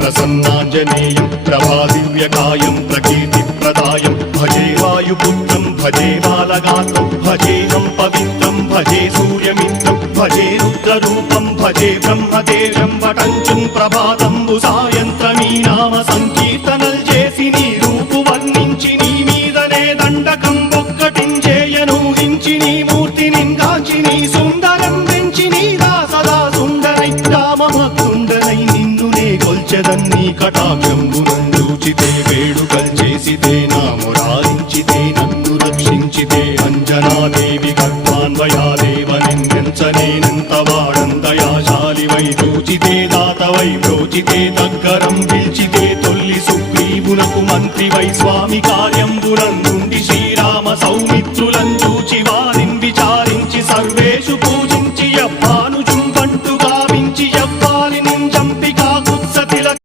ప్రసన్నాంజనేయం ప్రభాదివ్యకాయం ప్రకీర్తిప్రదాయం భజే వాయుపుత్రం భజే బాలగాత్రం భజేహం పవిత్రం భజే సూర్యమిత్రం భజే రుద్రరూపం భజే బ్రహ్మదేవం వటంచుం ప్రభాతంబు సాయంత్రమీ నామ సంకీర్తనల్ చేసి నీ రూపు వర్ణించి నీ మీదనే దండకం ఒక్కటించేయనూహించి నీ మూర్తిని కాంచి నీ సుందరం పెంచి నీ దాసదా సుందరై రామభక్తుండనై నిన్నునే కొల్చెదన్ని కటాక్షంబునందూచితే వేడుకల్ చేసితే నా మురారించితే నన్ను రక్షించితే అంజనాదేవి గర్భాన్వయాదేవనెంచనేనంత వాడందయాశాలివై చూచితే దాతవై బ్రోచితే దగ్గరం పిల్చితే తొల్లి సుగ్రీవునకు మంత్రివై స్వామి కార్యంబునందుండి శ్రీరామ సౌమిత్రుల